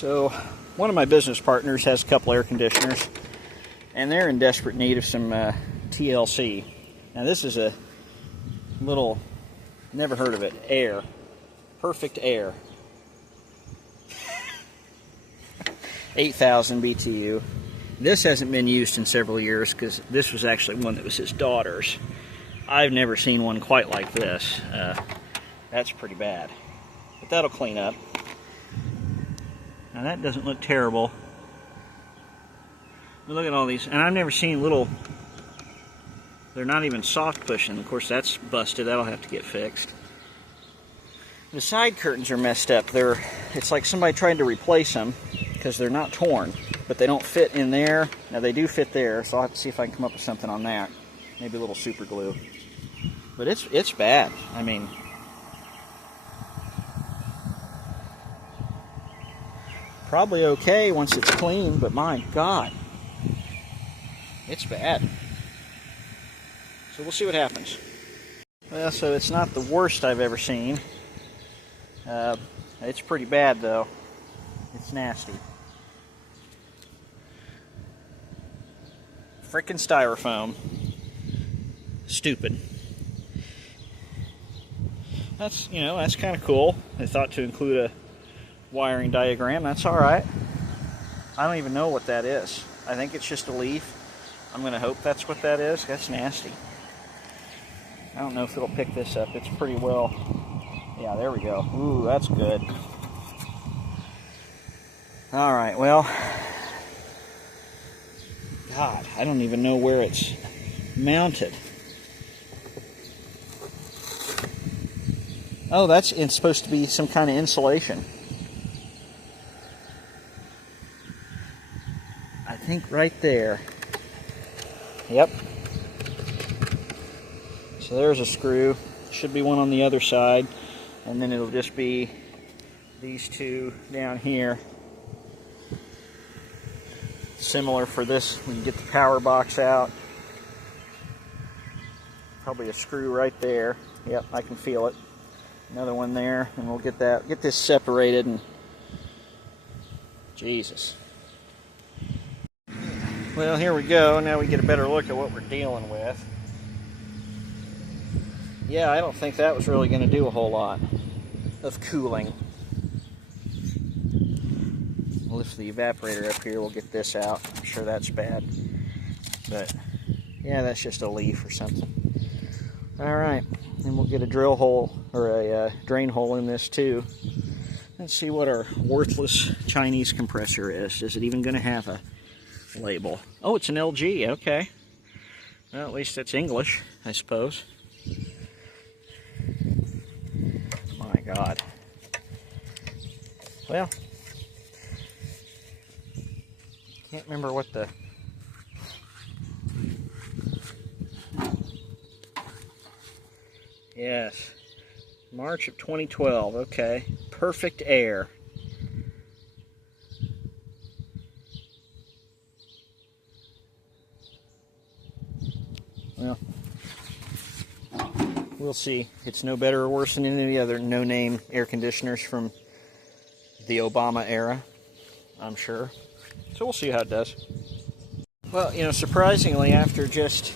So one of my business partners has a couple air conditioners, and they're in desperate need of some TLC. Now this is a little, never heard of it, Aire, Perfect Aire. 8,000 BTU. This hasn't been used in several years because this was actually one that was his daughter's. I've never seen one quite like this. That's pretty bad. But that'll clean up. Now that doesn't look terrible. But look at all these. And I've never seen little, they're not even soft pushing. Of course that's busted. That'll have to get fixed. The side curtains are messed up. It's like somebody tried to replace them because they're not torn, but they don't fit in there. Now they do fit there, so I'll have to see if I can come up with something on that. Maybe a little super glue. But it's bad. I mean, probably okay once it's clean, but my God, it's bad. So we'll see what happens. Well, so it's not the worst I've ever seen. It's pretty bad though. It's nasty. Frickin' styrofoam. Stupid. That's kind of cool. They thought to include a wiring diagram. That's alright. I don't even know what that is. I think it's just a leaf. I'm going to hope that's what that is. That's nasty. I don't know if it'll pick this up. It's pretty well. Yeah, there we go. Ooh, that's good. Alright, well. God, I don't even know where it's mounted. Oh, it's supposed to be some kind of insulation. I think right there. Yep. So there's a screw. Should be one on the other side. And then it'll just be these two down here. Similar for this when you get the power box out. Probably a screw right there. Yep, I can feel it. Another one there, and we'll get this separated. And Jesus. Well, here we go. Now we get a better look at what we're dealing with. Yeah, I don't think that was really going to do a whole lot of cooling. We'll lift the evaporator up here. We'll get this out. I'm sure that's bad. But, yeah, that's just a leaf or something. Alright, and we'll get a drill hole, or a drain hole in this too. Let's see what our worthless Chinese compressor is. Is it even going to have a label? Oh, it's an LG, okay. Well, at least that's English, I suppose. My God. Well, can't remember what the... Yes, March of 2012, okay. Perfect Aire. Well, we'll see. It's no better or worse than any of the other no-name air conditioners from the Obama era, I'm sure. So we'll see how it does. Well, surprisingly, after just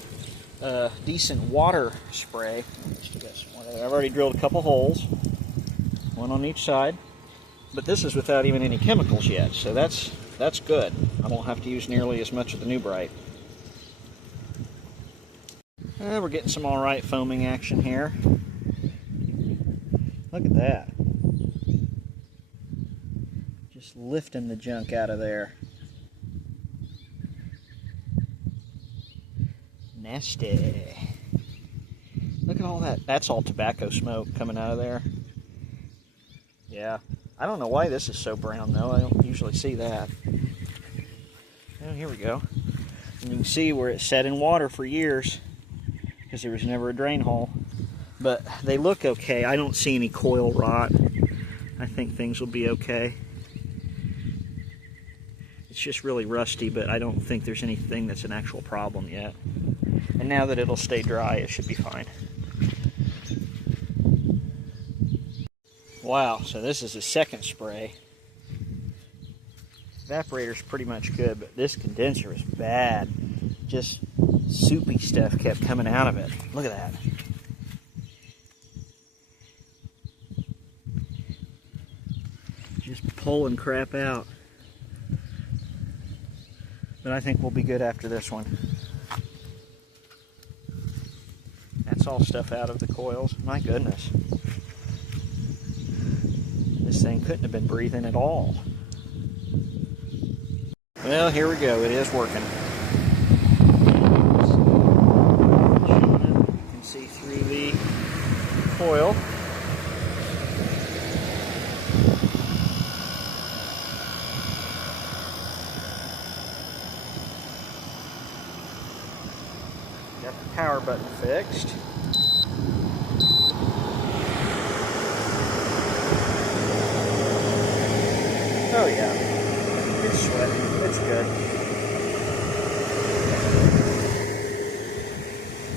decent water spray, I've already drilled a couple holes, one on each side, but this is without even any chemicals yet, so that's good. I won't have to use nearly as much of the New Bright. We're getting some alright foaming action here. Look at that. Just lifting the junk out of there. Nasty. Look at all that. That's all tobacco smoke coming out of there. Yeah. I don't know why this is so brown, though. I don't usually see that. Oh, here we go. And you can see where it sat in water for years because there was never a drain hole. But they look okay. I don't see any coil rot. I think things will be okay. It's just really rusty, but I don't think there's anything that's an actual problem yet. And now that it'll stay dry, it should be fine. Wow, so this is the second spray. Evaporator's pretty much good, but this condenser is bad. Just soupy stuff kept coming out of it. Look at that. Just pulling crap out. But I think we'll be good after this one. That's all stuff out of the coils. My goodness. This thing couldn't have been breathing at all. Well, here we go. It is working. You can see through the coil. Got the power button fixed. Oh yeah, it's sweating. It's good.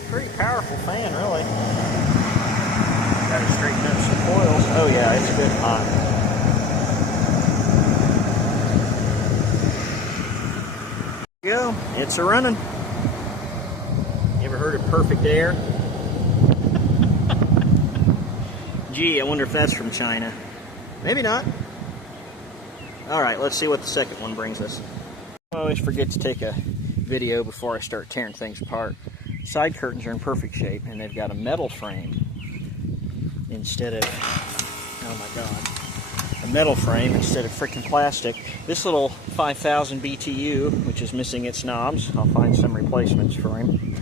Pretty powerful fan, really. Got to straighten up some coils. Oh yeah, it's good and hot. There you go. It's a running. You ever heard of Perfect Aire? Gee, I wonder if that's from China. Maybe not. All right, let's see what the second one brings us. I always forget to take a video before I start tearing things apart. Side curtains are in perfect shape, and they've got a metal frame instead of, oh my God, a metal frame instead of freaking plastic. This little 5000 BTU, which is missing its knobs, I'll find some replacements for him.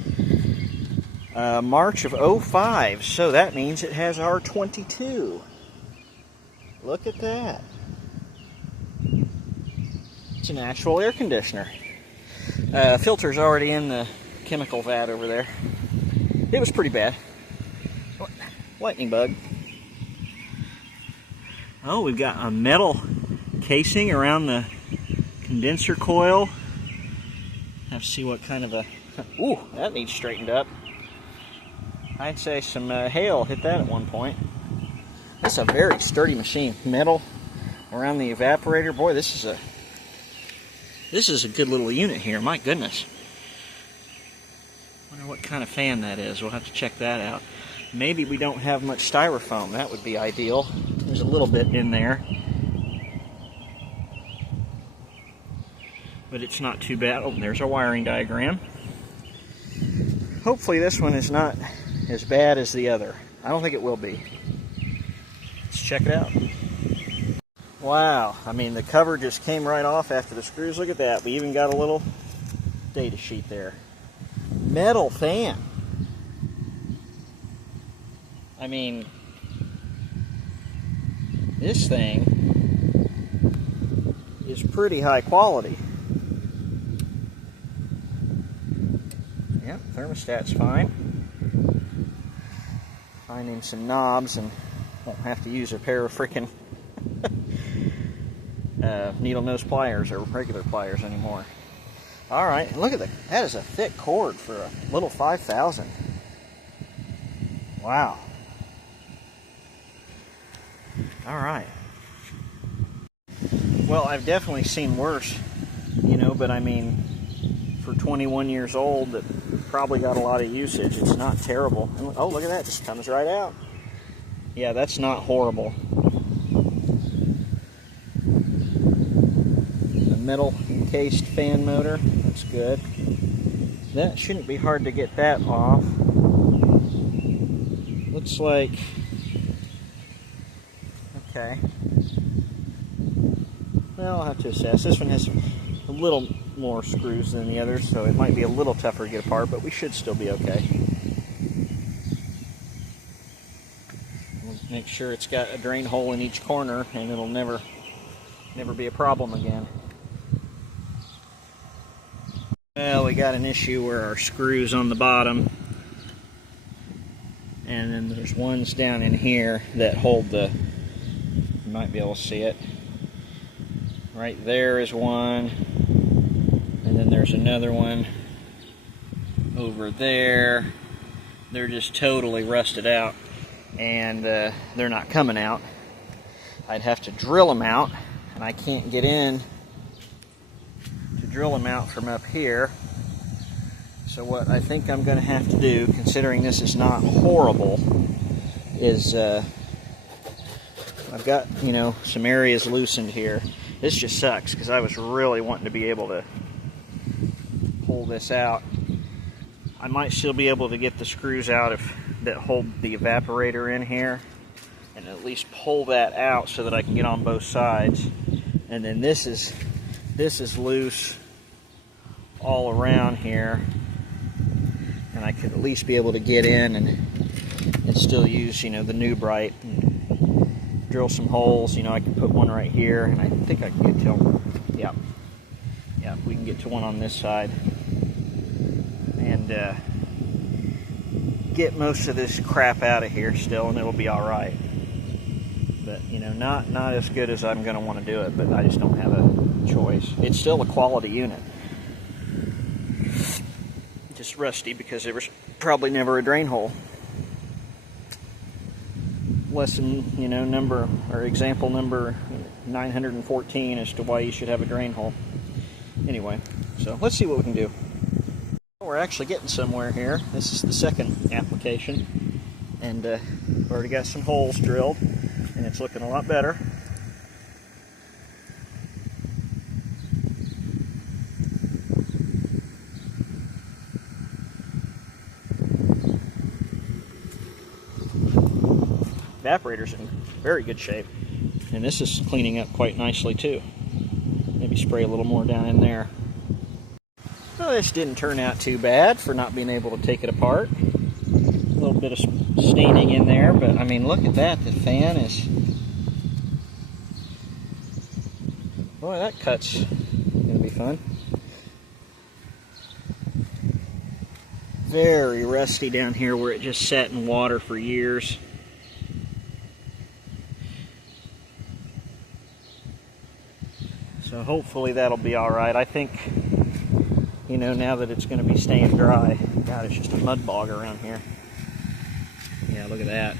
March of 05, so that means it has R22. Look at that. It's an actual air conditioner. Filter's already in the chemical vat over there. It was pretty bad. Lightning bug. Oh, we've got a metal casing around the condenser coil. Have to see what kind of a... Ooh, that needs straightened up. I'd say some hail hit that at one point. That's a very sturdy machine. Metal around the evaporator. Boy, this is a good little unit here. My goodness. Wonder what kind of fan that is. We'll have to check that out. Maybe we don't have much styrofoam. That would be ideal. There's a little bit in there. But it's not too bad. Oh, there's our wiring diagram. Hopefully this one is not as bad as the other. I don't think it will be. Let's check it out. Wow, I mean the cover just came right off after the screws. Look at that. We even got a little data sheet there. Metal fan. I mean, this thing is pretty high quality. Yep, thermostat's fine. Finding some knobs and won't have to use a pair of frickin' needle nose pliers or regular pliers anymore. All right, and look at that is a thick cord for a little 5000. Wow. All right. Well, I've definitely seen worse, you know, but I mean, for 21 years old, that probably got a lot of usage. It's not terrible. Oh, look at that, it just comes right out. Yeah, that's not horrible. A metal encased fan motor, that's good. That shouldn't be hard to get that off. Looks like, okay. Well, I'll have to assess. This one has a little more screws than the others, so it might be a little tougher to get apart, but we should still be okay. We'll make sure it's got a drain hole in each corner, and it'll never be a problem again. Well, we got an issue where our screws on the bottom, and then there's ones down in here that hold the, you might be able to see it. Right there is one, and then there's another one over there. They're just totally rusted out, and they're not coming out. I'd have to drill them out, and I can't get in drill them out from up here. So what I think I'm going to have to do, considering this is not horrible, is I've got, you know, some areas loosened here. This just sucks because I was really wanting to be able to pull this out. I might still be able to get the screws out that hold the evaporator in here, and at least pull that out so that I can get on both sides. And then this is loose all around here, and I could at least be able to get in and still use, you know, the new bright and drill some holes. You know, I can put one right here, and I think I can get to, yeah, we can get to one on this side, and get most of this crap out of here still, and it'll be all right. But, you know, not as good as I'm going to want to do it, but I just don't have a choice. It's still a quality unit. Just rusty because there was probably never a drain hole. Lesson, you know, number, or example number 914 as to why you should have a drain hole. Anyway, so let's see what we can do. We're actually getting somewhere here. This is the second application, and we've already got some holes drilled, and it's looking a lot better. Evaporator's in very good shape, and this is cleaning up quite nicely too. Maybe spray a little more down in there. Well, this didn't turn out too bad for not being able to take it apart. A little bit of staining in there, but I mean, look at that. The fan is... Boy, that cut's gonna be fun. Very rusty down here where it just sat in water for years. So hopefully that'll be all right. I think, you know, now that it's going to be staying dry. God, it's just a mud bog around here. Yeah, look at that.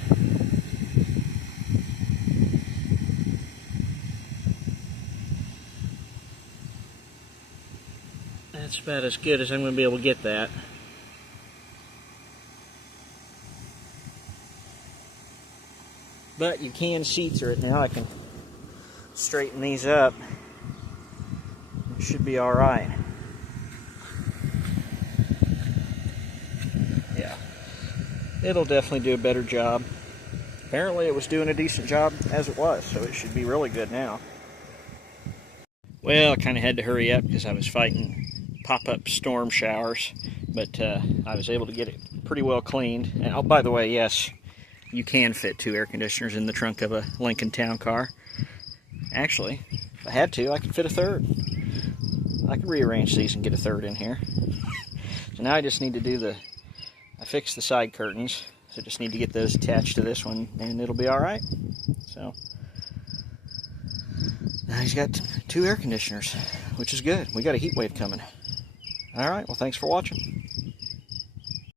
That's about as good as I'm going to be able to get that. But you can see through it now. I can straighten these up. It should be all right. Yeah, it'll definitely do a better job. Apparently it was doing a decent job as it was, so it should be really good now. Well, I kind of had to hurry up because I was fighting pop-up storm showers, but I was able to get it pretty well cleaned. And oh, by the way, yes, you can fit 2 air conditioners in the trunk of a Lincoln Town Car. Actually, if I had to, I could fit a 3rd. I could rearrange these and get a 3rd in here. So now I just need to do I fixed the side curtains, so I just need to get those attached to this one, and it'll be all right. So now he's got 2 air conditioners, which is good. We got a heat wave coming. All right, well, thanks for watching.